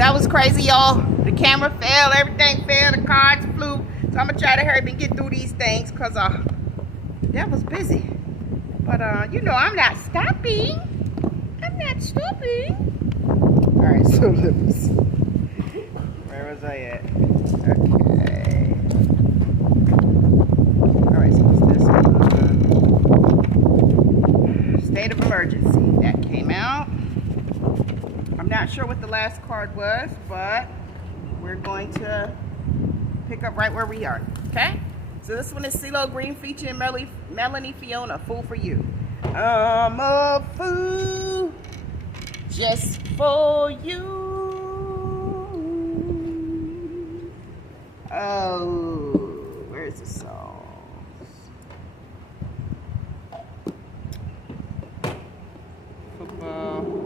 That was crazy, y'all. The camera fell, everything fell, the cards flew. So I'm gonna try to hurry up and get through these things because that was busy. But you know, I'm not stopping. I'm not stopping. All right, so let me see. Where was I at? Okay. All right, so what's this one? State of emergency. That came out. I'm not sure what the last card was, but we're going to pick up right where we are. Okay? So this one is CeeLo Green featuring Melanie Fiona, Fool for You. I'm a fool just for you. Oh, where's the song? Football.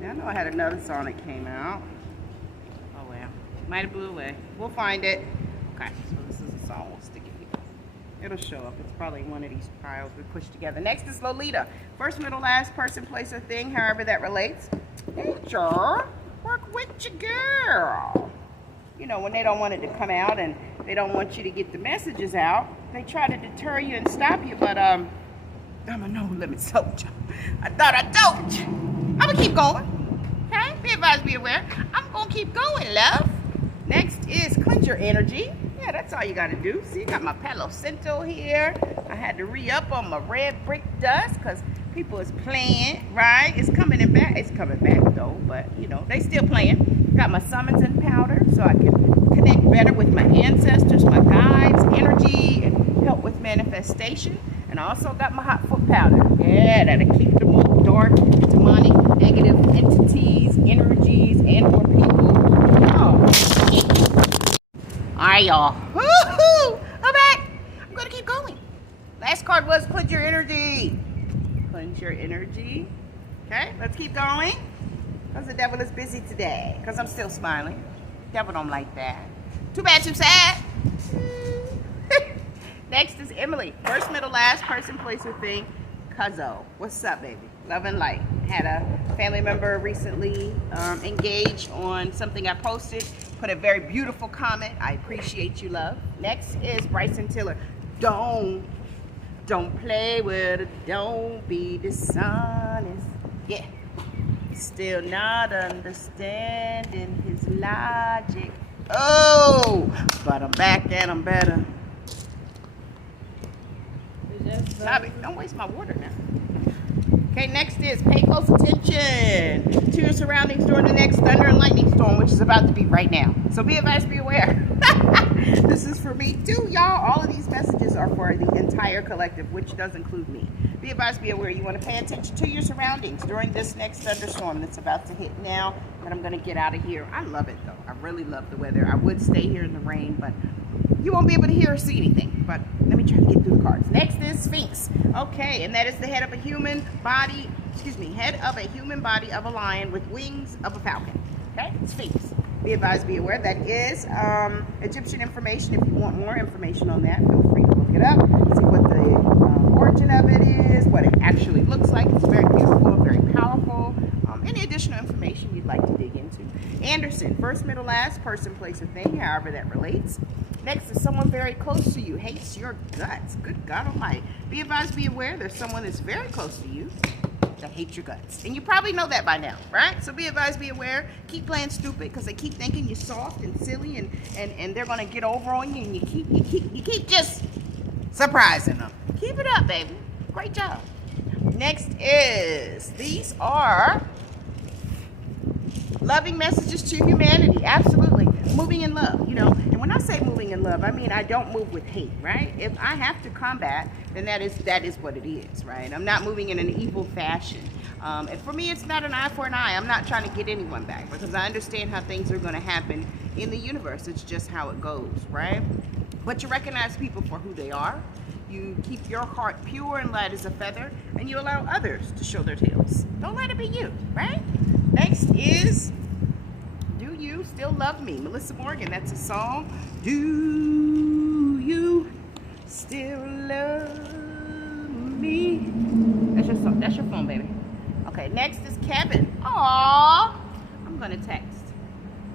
Yeah, I know I had another song that came out. Oh well, might have blew away. We'll find it. Okay, so this is a song. We'll stick it here. It'll show up. It's probably one of these piles we pushed together. Next is Lolita. First, middle, last, person, place, or thing, however that relates. Nature, work with your girl. You know, when they don't want it to come out and they don't want you to get the messages out, they try to deter you and stop you, but I'm a no-limit soldier. I thought I told you. I'm gonna keep going. Okay? Be advised, be aware. I'm gonna keep going, love. Next is cleanse your energy. Yeah, that's all you gotta do. See, I got my Palo Santo here. I had to re-up on my red brick dust because people is playing, right? It's coming back. It's coming back though, but you know, they still playing. Got my summons and powder so I can connect better with my ancestors, my guides, energy, and help with manifestation. And I also got my hot foot powder. Yeah, that'll keep the mood dark, demonic, negative entities, energies, and or people. Oh. Alright, y'all. Woohoo! I'm back. I'm gonna keep going. Last card was cleanse your energy. Cleanse your energy. Okay, let's keep going. Because the devil is busy today. Because I'm still smiling. Devil don't like that. Too bad, too sad. Next is Emily. First, middle, last, person, place, or thing. Cuzzo. What's up, baby? Love and light. Had a family member recently engage on something I posted. Put a very beautiful comment. I appreciate you, love. Next is Bryson Tiller. Don't play with it. Don't be dishonest. Yeah. Still not understanding his logic. Oh, but I'm back and I'm better. Stop it. Don't waste my water now. Okay, next is pay close attention to your surroundings during the next thunder and lightning storm, which is about to be right now. So be advised, be aware. This is for me too, y'all. All of these messages are for the entire collective, which does include me. Be advised, be aware. You want to pay attention to your surroundings during this next thunderstorm that's about to hit now. But I'm going to get out of here. I love it, though. I really love the weather. I would stay here in the rain, but you won't be able to hear or see anything. But let me try to get through the cards. Next is Sphinx. Okay, and that is the head of a human body, head of a human body of a lion with wings of a falcon. Okay, Sphinx. Be advised, be aware. That is Egyptian information. If you want more information on that, feel free to look it up. See what the origin of it is, what it actually looks like. It's very beautiful, very powerful. Any additional information you'd like to dig into. Anderson, first, middle, last, person, place, or thing, however that relates. Next is someone very close to you, hates your guts. Good God Almighty. Be advised, be aware. There's someone that's very close to you that hates your guts. And you probably know that by now, right? So be advised, be aware. Keep playing stupid because they keep thinking you're soft and silly and they're gonna get over on you, and you keep just surprising them. Keep it up, baby. Great job. Next is, these are loving messages to humanity. Absolutely. Moving in love, you know. And when I say moving in love, I mean I don't move with hate, right? If I have to combat, then that is what it is, right? I'm not moving in an evil fashion. And for me, it's not an eye for an eye. I'm not trying to get anyone back because I understand how things are going to happen in the universe. It's just how it goes, right? But you recognize people for who they are. You keep your heart pure and light as a feather, and you allow others to show their tails. Don't let it be you, right? Next is Do You Still Love Me? Melissa Morgan, that's a song. Do you still love me? That's your song. That's your phone, baby. Okay, next is Kevin. Aww. I'm gonna text.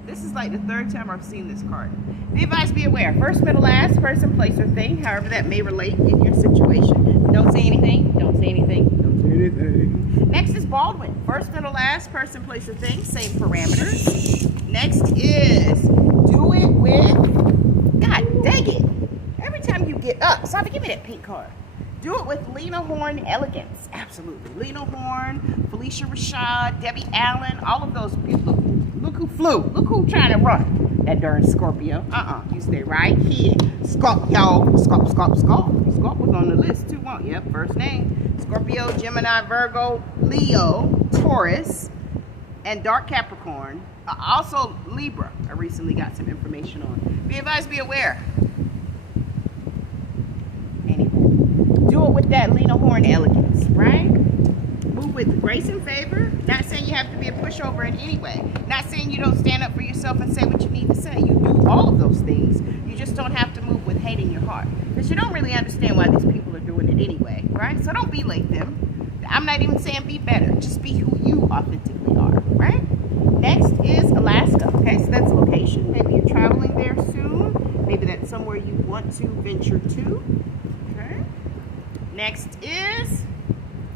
This is like the third time I've seen this card. Be advised, be aware. First, middle, last, person, place, or thing, however that may relate in your situation. Don't say anything. Don't say anything. Don't say anything. Next is Baldwin. First, middle, last, person, place, or thing, same parameters. Next is do it with, God dang it. Every time you get up, Sabi, give me that pink card. Do it with Lena Horne Elegance. Absolutely. Lena Horne, Felicia Rashad, Debbie Allen, all of those people. Look who flew. Look who trying to run. That darn Scorpio. You stay right here. Scorpio. Scorp was on the list too, won't you? Yep, first name. Scorpio, Gemini, Virgo, Leo, Taurus, and Dark Capricorn. Also Libra. I recently got some information on. Be advised, be aware. Do it with that Lena Horne Elegance, right? Move with grace and favor. Not saying you have to be a pushover in any way. Not saying you don't stand up for yourself and say what you need to say. You do all of those things. You just don't have to move with hate in your heart. Because you don't really understand why these people are doing it anyway, right? So don't be like them. I'm not even saying be better. Just be who you authentically are, right? Next is Alaska. Okay, so that's a location. Maybe you're traveling there soon. Maybe that's somewhere you want to venture to. Next is,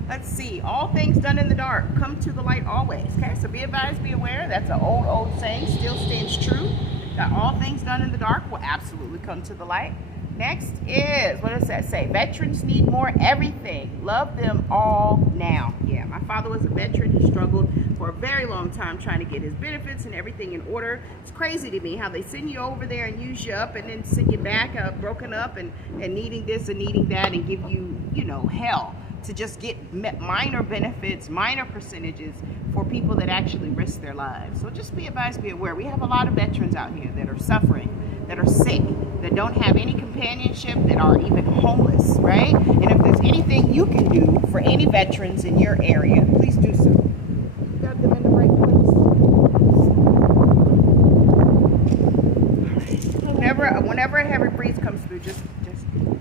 let's see, all things done in the dark come to the light always. Okay, so be advised, be aware. That's an old saying, still stands true. That all things done in the dark will absolutely come to the light. Next is, what does that say? Veterans need more everything. Love them all now. Yeah, my father was a veteran. He struggled for a very long time trying to get his benefits and everything in order. It's crazy to me how they send you over there and use you up and then send you back broken up and needing this and needing that and give you, you know, hell to just get minor benefits, minor percentages for people that actually risk their lives. So just be advised, be aware. We have a lot of veterans out here that are suffering, that are sick, that don't have any companionship, that are even homeless, right? And if there's anything you can do for any veterans in your area, please do so. You got them in the right place. Whenever a heavy breeze comes through, just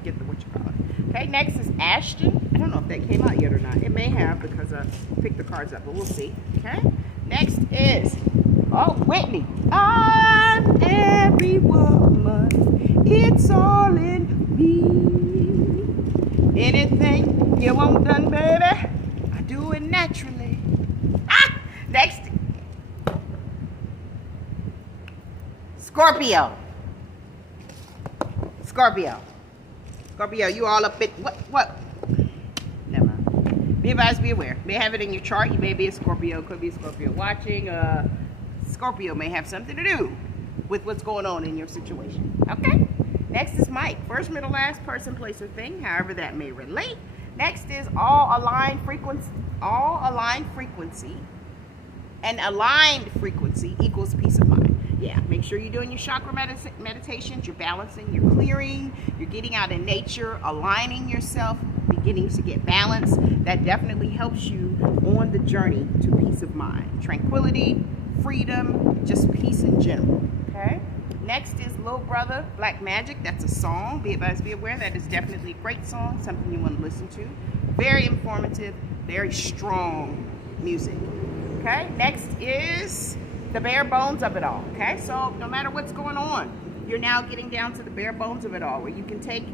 get the what you call it. Okay, next is Ashton. I don't know if that came out yet or not. It may have because I picked the cards up, but we'll see. Okay, next is Whitney. I'm every woman. It's all in me. Anything you want done, baby, I do it naturally. Next, Scorpio. Scorpio, you all up in what? Never mind. Be advised, be aware. May have it in your chart. You may be a Scorpio. Could be a Scorpio watching. Scorpio may have something to do with what's going on in your situation. Okay. Next is Mike. First, middle, last, person, place, or thing, however that may relate. Next is all aligned frequency. And aligned frequency equals peace of mind. Yeah, make sure you're doing your chakra meditations, you're balancing, you're clearing, you're getting out in nature, aligning yourself, beginning to get balance. That definitely helps you on the journey to peace of mind. Tranquility, freedom, just peace in general, okay? Next is Little Brother, Black Magic. That's a song. Be advised, be aware. That is definitely a great song, something you want to listen to. Very informative, very strong music, okay? Next is the bare bones of it all, okay? So no matter what's going on, you're now getting down to the bare bones of it all, where you can take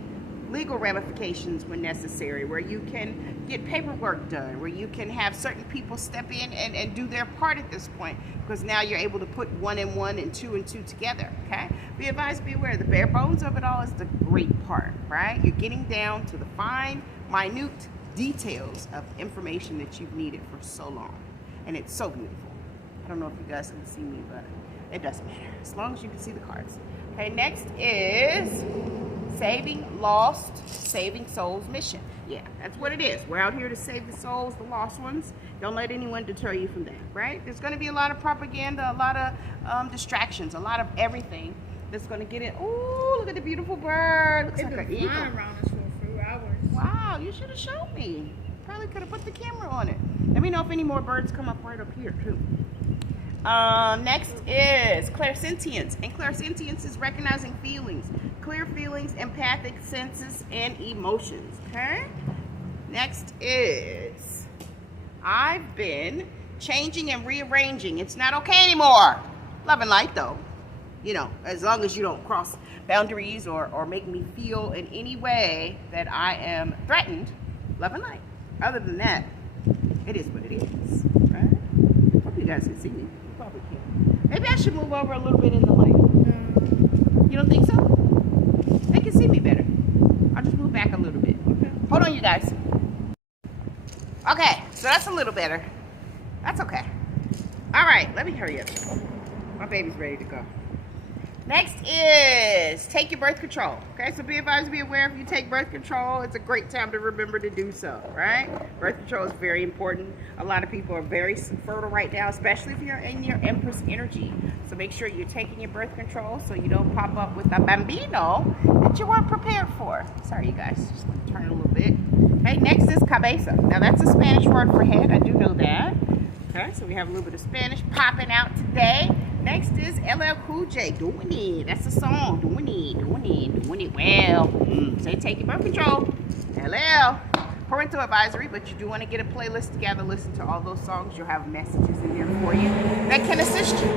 legal ramifications when necessary, where you can get paperwork done, where you can have certain people step in and do their part at this point, because now you're able to put 1 and 1 and 2 and 2 together, okay? Be advised, be aware, the bare bones of it all is the great part, right? You're getting down to the fine, minute details of information that you've needed for so long, and it's so beautiful. I don't know if you guys can see me, but it doesn't matter, as long as you can see the cards. Okay, next is Saving Lost, Saving Souls Mission. Yeah, that's what it is. We're out here to save the souls, the lost ones. Don't let anyone deter you from that, right? There's going to be a lot of propaganda, a lot of distractions, a lot of everything that's going to get in. Ooh, look at the beautiful bird. Looks like an eagle. Around us for a few hours. Wow, you should have showed me. Probably could have put the camera on it. Let me know if any more birds come up right up here, too. Next is clairsentience, and clairsentience is recognizing feelings, clear feelings, empathic senses, and emotions, okay? Next is I've been changing and rearranging. It's not okay anymore. Love and light though. You know, as long as you don't cross boundaries or make me feel in any way that I am threatened, love and light. Other than that, it is what it is. Right? Hope you guys can see me. You probably can. Maybe I should move over a little bit in the light. You don't think so? They can see me better. I'll just move back a little bit. Okay. Hold on, you guys. Okay, so that's a little better. That's okay. All right, let me hurry up. My baby's ready to go. Next is take your birth control. Okay, so be advised, be aware if you take birth control, it's a great time to remember to do so, right? Birth control is very important. A lot of people are very fertile right now, especially if you're in your Empress energy. So make sure you're taking your birth control so you don't pop up with a bambino that you weren't prepared for. Sorry, you guys, just turn it a little bit. Okay, next is cabeza. Now that's a Spanish word for head, I do know that. Okay, so we have a little bit of Spanish popping out today. Next is LL Cool J, Doing It. That's a song, doing it well. Say take your birth control. LL. Parental advisory, but you do want to get a playlist together, listen to all those songs. You'll have messages in there for you that can assist you.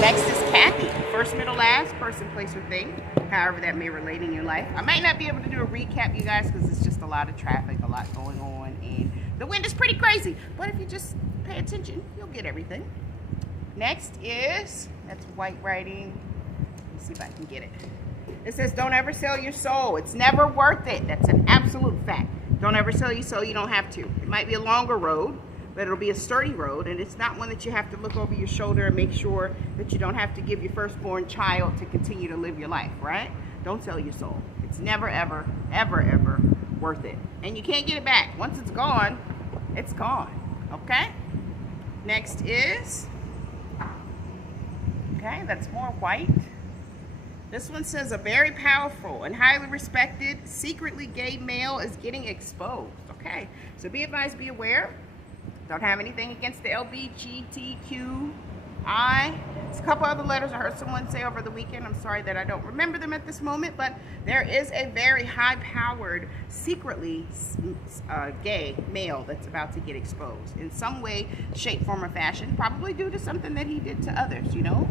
Next is Kathy. First, middle, last, person, place, or thing. However that may relate in your life. I might not be able to do a recap, you guys, because it's just a lot of traffic, a lot going on, and the wind is pretty crazy. But if you just pay attention, you'll get everything. Next is, that's white writing. Let's see if I can get it. It says, don't ever sell your soul. It's never worth it. That's an absolute fact. Don't ever sell your soul. You don't have to. It might be a longer road, but it'll be a sturdy road, and it's not one that you have to look over your shoulder and make sure that you don't have to give your firstborn child to continue to live your life, right? Don't sell your soul. It's never, ever, ever, ever worth it. And you can't get it back. Once it's gone, okay? Next is, okay, that's more white. This one says a very powerful and highly respected, secretly gay male is getting exposed. Okay, so be advised, be aware. Don't have anything against the LGBTQI. It's a couple other letters I heard someone say over the weekend. I'm sorry that I don't remember them at this moment, but there is a very high-powered, secretly gay male that's about to get exposed in some way, shape, form, or fashion, probably due to something that he did to others, you know.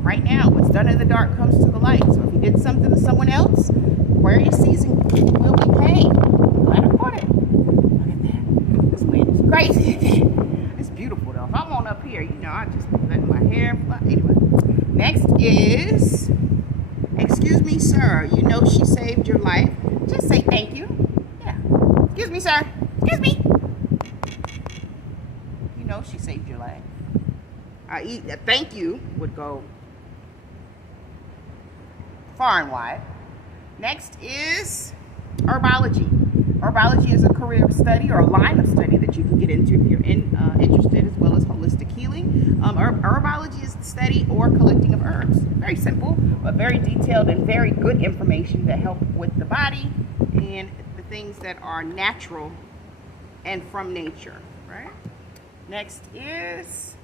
Right now, what's done in the dark comes to the light. So if he did something to someone else, Aquarius season will be paid. Glad I caught it. Look at that. This wind is crazy. It's beautiful though. If I'm on up here, you know, I just let my hair fly. Anyway, next is, excuse me, sir. You know she saved your life. Just say thank you. Yeah. Excuse me, sir. Excuse me. You know she saved your life. A thank you would go far and wide. Next is herbology. Herbology is a career of study or a line of study that you can get into if you're interested, as well as holistic healing. Herbology is the study or collecting of herbs. Very simple, but very detailed and very good information that help with the body and the things that are natural and from nature, right? Next is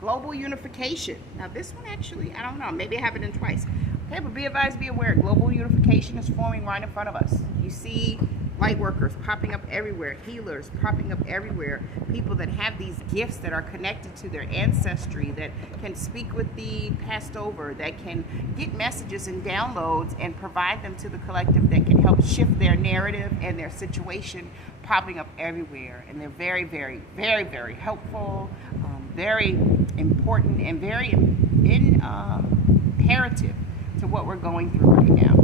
global unification. Now this one actually, I don't know, maybe I have it in twice. Okay, but be advised, be aware, global unification is forming right in front of us. You see light workers popping up everywhere, healers popping up everywhere, people that have these gifts that are connected to their ancestry, that can speak with the passed over, that can get messages and downloads and provide them to the collective that can help shift their narrative and their situation, popping up everywhere. And they're very, very, very, very helpful, very important, and very imperative to what we're going through right now.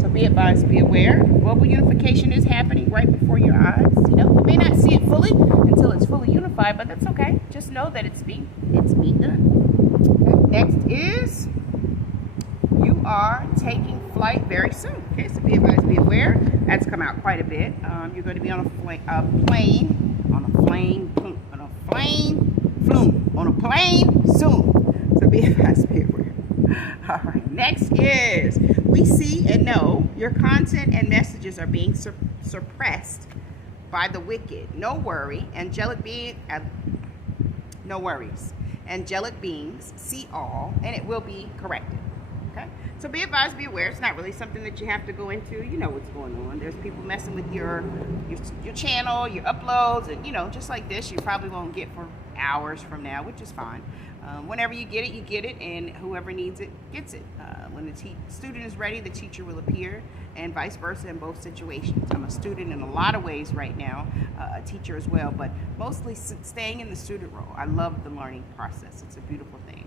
So be advised, be aware. Global unification is happening right before your eyes. You know, you may not see it fully until it's fully unified, but that's okay. Just know that it's being done. Okay. Next is, you are taking flight very soon. Okay, so be advised, be aware. That's come out quite a bit. You're going to be on a plane soon. So be advised, be aware. All right, next is, we see and know your content and messages are being suppressed by the wicked. No worry, no worries. Angelic beings see all, and it will be corrected. Okay, so be advised, be aware. It's not really something that you have to go into. You know what's going on. There's people messing with your channel, your uploads, and you know, just like this, you probably won't get for hours from now, which is fine. Whenever you get it, and whoever needs it gets it. When the student is ready, the teacher will appear, and vice versa in both situations. I'm a student in a lot of ways right now, a teacher as well, but mostly staying in the student role. I love the learning process. It's a beautiful thing.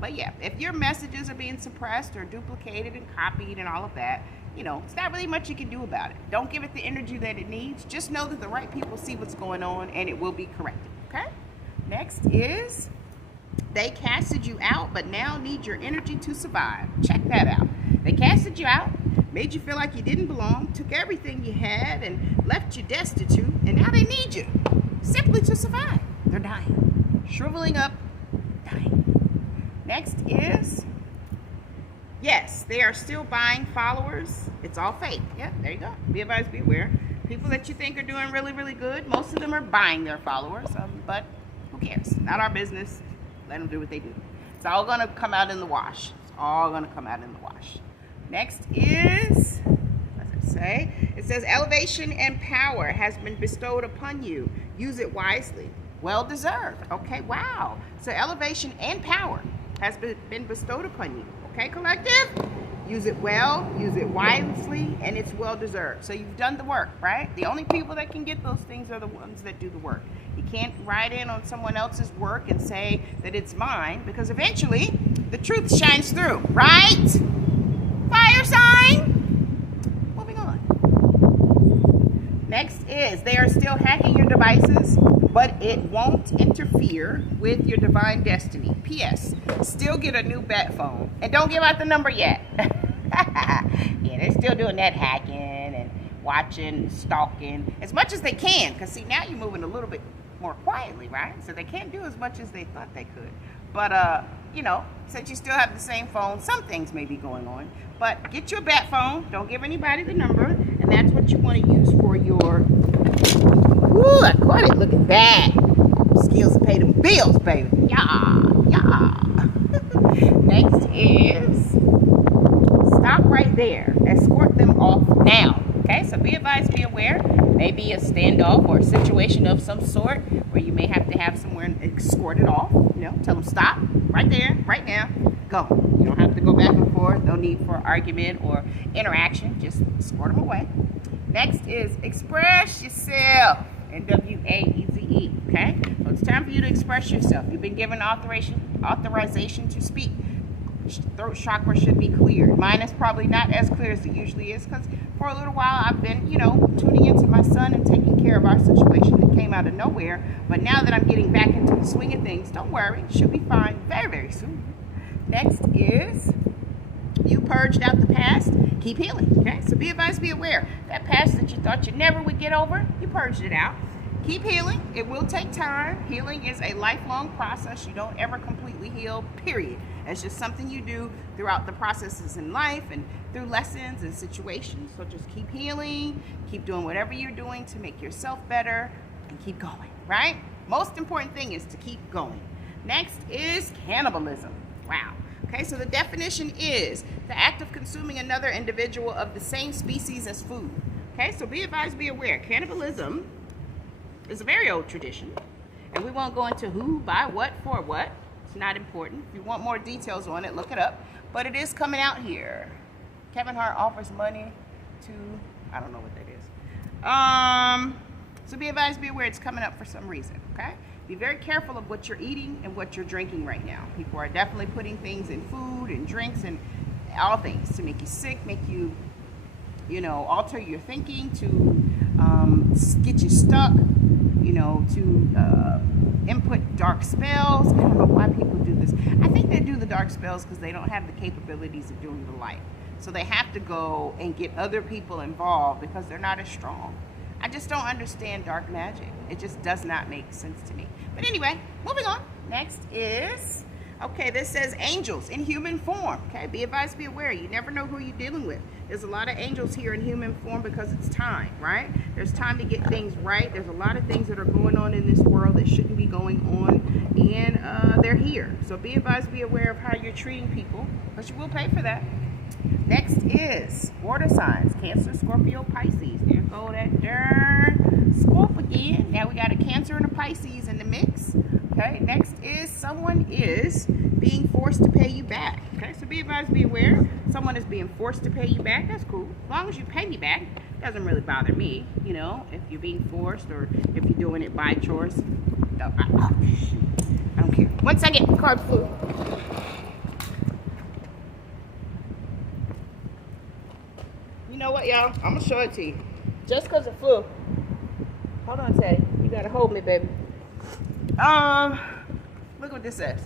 But yeah, if your messages are being suppressed or duplicated and copied and all of that, it's not really much you can do about it. Don't give it the energy that it needs. Just know that the right people see what's going on and it will be corrected, okay? Next is, they casted you out but now need your energy to survive. Check that out. They casted you out, made you feel like you didn't belong, took everything you had and left you destitute, and now they need you simply to survive. They're dying, shriveling up, dying. Next is, yes, they are still buying followers. It's all fake. Yeah, there you go. Be advised, be aware. People that you think are doing really, really good, most of them are buying their followers, but who cares? Not our business. Let them do what they do. It's all going to come out in the wash. It's all going to come out in the wash. Next is, it says, elevation and power has been bestowed upon you. Use it wisely. Well deserved. Okay, wow. So elevation and power has been bestowed upon you. Okay, collective? Use it well, use it wisely, and it's well deserved. So you've done the work, right? The only people that can get those things are the ones that do the work. You can't ride in on someone else's work and say that it's mine, because eventually the truth shines through, right? Fire sign. Moving on. Next is, they are still hacking your devices, but it won't interfere with your divine destiny. P.S. Still get a new bat phone. And don't give out the number yet. Yeah, they're still doing that hacking and watching, stalking, as much as they can. Because, see, now you're moving a little bit more quietly, right? So they can't do as much as they thought they could. But, since you still have the same phone, some things may be going on. But get your bat phone. Don't give anybody the number. And that's what you want to use for your... Ooh, I caught it. Look at that. Skills to pay them bills, baby. Yeah, yeah. Next is, stop right there. Escort them off now. Okay, so be advised, be aware. Maybe a standoff or a situation of some sort where you may have to have someone escorted off. Tell them stop right there, right now. Go. You don't have to go back and forth. No need for argument or interaction. Just escort them away. Next is express yourself. NWAEZE. Okay? So it's time for you to express yourself. You've been given authorization to speak. Throat chakra should be cleared. Mine is probably not as clear as it usually is, because for a little while I've been, tuning into my son and taking care of our situation that came out of nowhere. But now that I'm getting back into the swing of things, don't worry. It should be fine very, very soon. Next is, you purged out the past. Keep healing. Okay? So be advised, be aware. That past that you thought you never would get over, you purged it out. Keep healing. It will take time. Healing is a lifelong process. You don't ever completely heal, period. It's just something you do throughout the processes in life and through lessons and situations. So just keep healing, keep doing whatever you're doing to make yourself better, and keep going, right? Most important thing is to keep going. Next is cannibalism. Wow. Okay, so the definition is the act of consuming another individual of the same species as food. Okay, so be advised, be aware. Cannibalism is a very old tradition, and we won't go into who, by what, for what. It's not important. If you want more details on it, look it up. But it is coming out here. Kevin Hart offers money to, I don't know what that is. So be advised, be aware, it's coming up for some reason, okay? Be very careful of what you're eating and what you're drinking right now. People are definitely putting things in food and drinks and all things to make you sick, make you, alter your thinking, to get you stuck, to input dark spells. I don't know why people do this. I think they do the dark spells because they don't have the capabilities of doing the light. So they have to go and get other people involved because they're not as strong. I just don't understand dark magic. It just does not make sense to me. But anyway, moving on. Next is, okay, this says angels in human form. Okay, be advised, be aware. You never know who you're dealing with. There's a lot of angels here in human form because it's time, right? There's time to get things right. There's a lot of things that are going on in this world that shouldn't be going on, and they're here. So be advised, be aware of how you're treating people, because you will pay for that. Next is water signs, Cancer, Scorpio, Pisces. There go that darn Scorp again. Now we got a Cancer and a Pisces in the mix. Okay, next is someone is being forced to pay you back. Okay, so be advised, be aware. Someone is being forced to pay you back. That's cool. As long as you pay me back, it doesn't really bother me. You know, if you're being forced or if you're doing it by choice. No, I don't care. 1 second, card flew. You know what, y'all? I'm gonna show it to you. Just because it flew. Hold on, Teddy. You gotta hold me, baby. Look what this says.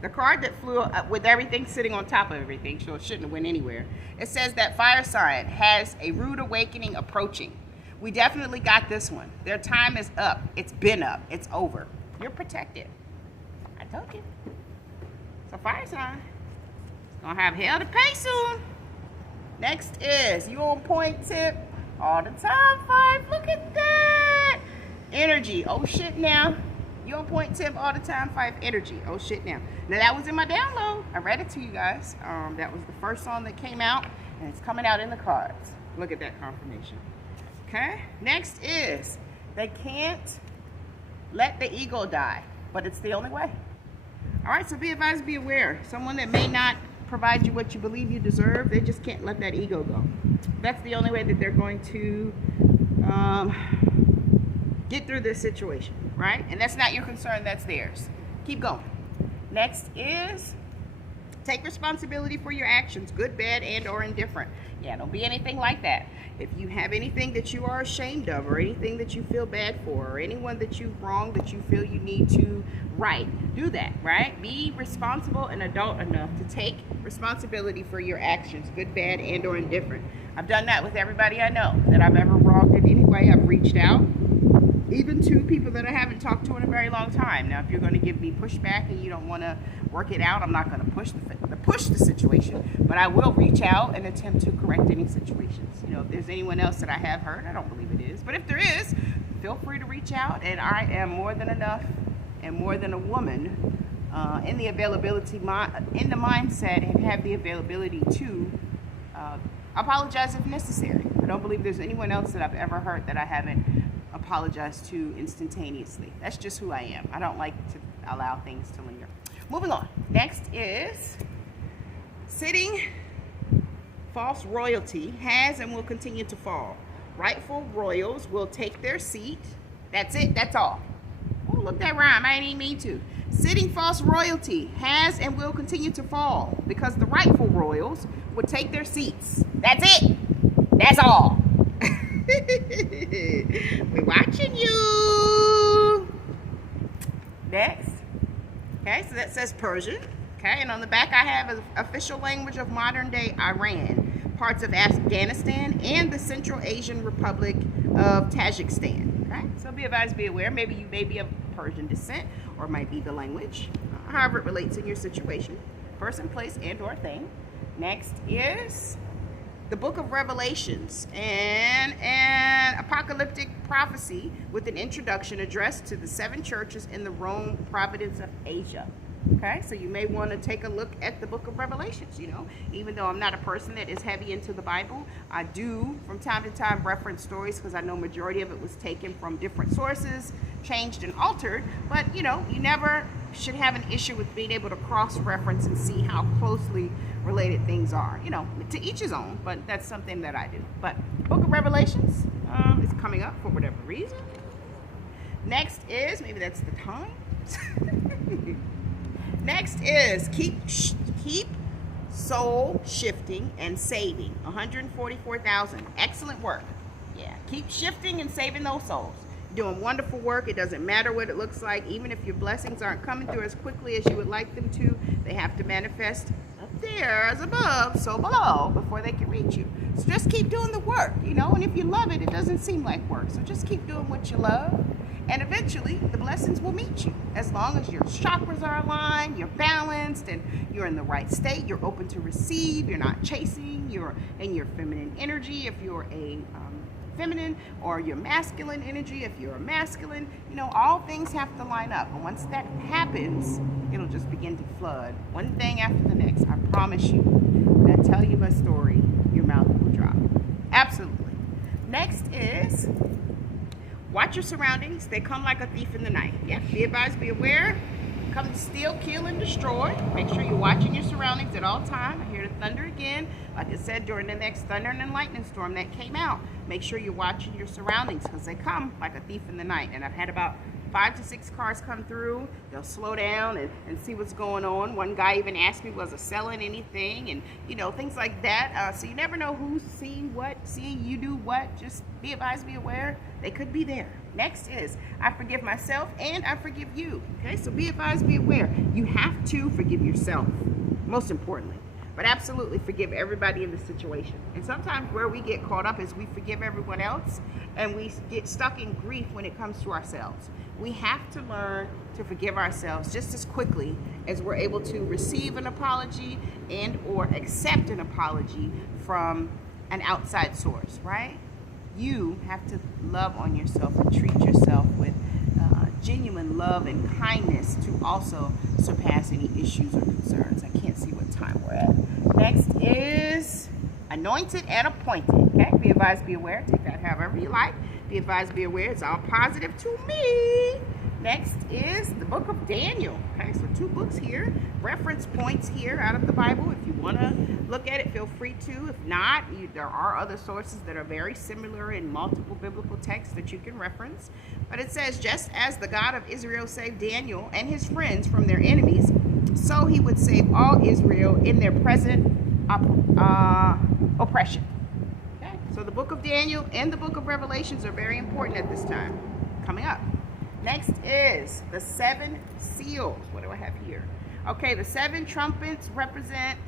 The card that flew with everything sitting on top of everything, so it shouldn't have went anywhere. It says that fire sign has a rude awakening approaching. We definitely got this one. Their time is up. It's been up. It's over. You're protected. I told you. So fire sign. It's gonna have hell to pay soon. Next is you on point tip all the time, 5. Look at that. Energy. Oh shit now. You on point tip all the time, 5. Energy. Oh shit now. Now that was in my download. I read it to you guys. That was the first song that came out, and it's coming out in the cards. Look at that confirmation. Okay. Next is they can't let the ego die, but it's the only way. All right. So be advised, be aware. Someone that may not provide you what you believe you deserve, they just can't let that ego go. That's the only way that they're going to get through this situation, right? And that's not your concern, that's theirs. Keep going. Next is take responsibility for your actions, good, bad, and or indifferent. Yeah, don't be anything like that. If you have anything that you are ashamed of or anything that you feel bad for or anyone that you've wronged that you feel you need to right, do that, right? Be responsible and adult enough to take responsibility for your actions, good, bad, and or indifferent. I've done that with everybody I know that I've ever wronged in any way. I've reached out, even to people that I haven't talked to in a very long time. Now, if you're going to give me pushback and you don't want to work it out, I'm not going to push the situation, but I will reach out and attempt to correct any situations. You know, if there's anyone else that I have hurt, I don't believe it is, but if there is, feel free to reach out, and I am more than enough and more than a woman in the availability, in the mindset, and have the availability to apologize if necessary. I don't believe there's anyone else that I've ever hurt that I haven't apologized to instantaneously. That's just who I am. I don't like to allow things to linger. Moving on. Next is sitting false royalty has and will continue to fall. Rightful royals will take their seat. That's it. That's all. Oh, look, that rhyme. I didn't even mean to. Sitting false royalty has and will continue to fall because the rightful royals will take their seats. That's it. That's all. We're watching you. Next. Okay, so that says Persian. Okay, and on the back I have an official language of modern day Iran, parts of Afghanistan, and the Central Asian Republic of Tajikistan. Okay, so be advised, be aware. Maybe you may be of Persian descent, or might be the language, however it relates in your situation, person, place, and or thing. Next is the book of Revelations and an apocalyptic prophecy with an introduction addressed to the 7 churches in the Rome province of Asia. Okay, so you may want to take a look at the book of Revelations. You know, even though I'm not a person that is heavy into the Bible, I do from time to time reference stories because I know majority of it was taken from different sources, changed and altered. But you know, you never should have an issue with being able to cross-reference and see how closely related things are. You know, to each his own, but that's something that I do. But book of Revelations is coming up for whatever reason. Next is, maybe that's the time. Next is keep soul shifting and saving. 144,000. Excellent work. Yeah, keep shifting and saving those souls. Doing wonderful work. It doesn't matter what it looks like. Even if your blessings aren't coming through as quickly as you would like them to, they have to manifest up there as above, so below, before they can reach you. So just keep doing the work, you know, and if you love it, it doesn't seem like work. So just keep doing what you love, and eventually the blessings will meet you. As long as your chakras are aligned, you're balanced, and you're in the right state, you're open to receive, you're not chasing, you're in your feminine energy. If you're a feminine, or your masculine energy if you're a masculine, you know, all things have to line up. And once that happens, it'll just begin to flood, one thing after the next. I promise you, when I tell you my story, your mouth will drop. Absolutely. Next is Watch your surroundings. They come like a thief in the night. Yeah, be advised, be aware. Come to steal, kill, and destroy. Make sure you're watching your surroundings at all times. I hear the thunder again. Like I said, during the next thunder and lightning storm that came out, make sure you're watching your surroundings because they come like a thief in the night. And I've had about 5 to 6 cars come through. They'll slow down and see what's going on. One guy even asked me, was I selling anything? And, you know, things like that. So you never know who's seeing what, seeing you do what. Just be advised, be aware. They could be there. Next is, I forgive myself and I forgive you. Okay, so be advised, be aware. You have to forgive yourself, most importantly. But absolutely forgive everybody in the situation. And sometimes where we get caught up is we forgive everyone else and we get stuck in grief when it comes to ourselves. We have to learn to forgive ourselves just as quickly as we're able to receive an apology and or accept an apology from an outside source, right? You have to love on yourself and treat yourself with genuine love and kindness to also surpass any issues or concerns. I can't see what time we're at. Next is anointed and appointed. Okay, be advised, be aware. Take that however you like. Be advised, be aware. It's all positive to me. Next is the book of Daniel. Okay, so 2 books here. Reference points here out of the Bible. If you want to look at it, feel free to. If not, there are other sources that are very similar in multiple biblical texts that you can reference. But it says, just as the God of Israel saved Daniel and his friends from their enemies, so he would save all Israel in their present oppression. Okay, so the book of Daniel and the book of Revelations are very important at this time. Coming up. Next is the 7 seals. What do I have here? Okay, the 7 trumpets represent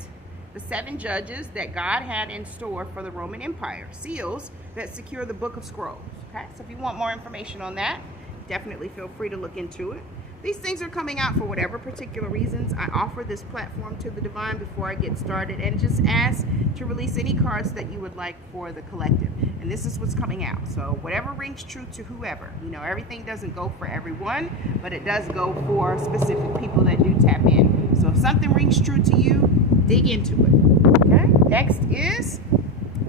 the 7 judges that God had in store for the Roman Empire. Seals that secure the book of scrolls. Okay, so if you want more information on that, definitely feel free to look into it. These things are coming out for whatever particular reasons. I offer this platform to the divine before I get started and just ask to release any cards that you would like for the collective. And this is what's coming out. So whatever rings true to whoever. You know, everything doesn't go for everyone, but it does go for specific people that do tap in. So if something rings true to you, dig into it. Okay? Next is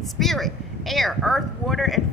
spirit, air, earth, water, and